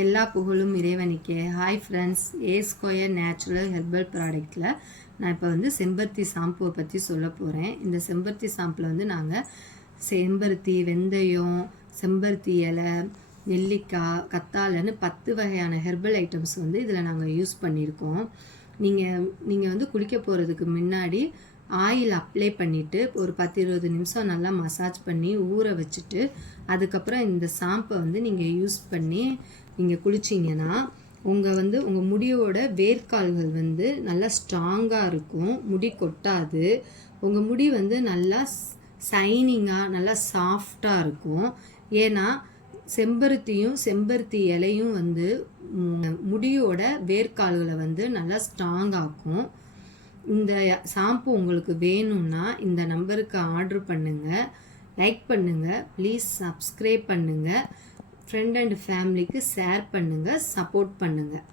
எல்லா புகழும் இறைவனுக்கே. ஹாய் ஃப்ரெண்ட்ஸ், ஏ ஸ்கொயர் நேச்சுரல் ஹெர்பல் ப்ராடக்டில் நான் இப்போ வந்து செம்பருத்தி ஷாம்புவை பற்றி சொல்ல போகிறேன். இந்த செம்பருத்தி ஷாம்பில் வந்து நாங்கள் செம்பருத்தி, வெந்தயம், செம்பருத்தி இலை, நெல்லிக்காய், கத்தாழைன்னு 10 வகையான ஹெர்பல் ஐட்டம்ஸ் வந்து இதில் நாங்கள் யூஸ் பண்ணியிருக்கோம். நீங்கள் வந்து குளிக்க போகிறதுக்கு முன்னாடி ஆயில் அப்ளை பண்ணிவிட்டு ஒரு 10-20 நிமிஷம் நல்லா மசாஜ் பண்ணி ஊற வச்சுட்டு அதுக்கப்புறம் இந்த ஷாம்பை வந்து நீங்கள் யூஸ் பண்ணி நீங்கள் குளிச்சிங்கன்னா உங்கள் முடியோட வேர்க்கால்கள் வந்து நல்லா ஸ்ட்ராங்காக இருக்கும், முடி கொட்டாது, உங்கள் முடி வந்து நல்லா ஷைனிங்காக நல்லா சாஃப்டாக இருக்கும். ஏன்னா செம்பருத்தியும் செம்பருத்தி இலையும் வந்து முடியோட வேர்க்கால்களை வந்து நல்லா ஸ்ட்ராங் ஆக்கும். இந்த ஷாம்பு உங்களுக்கு வேணும்னா இந்த நம்பருக்கு ஆர்டர் பண்ணுங்கள், லைக் பண்ணுங்கள், ப்ளீஸ் சப்ஸ்கிரைப் பண்ணுங்கள், ஃப்ரெண்ட் அண்ட் ஃபேமிலிக்கு ஷேர் பண்ணுங்கள், சப்போர்ட் பண்ணுங்கள்.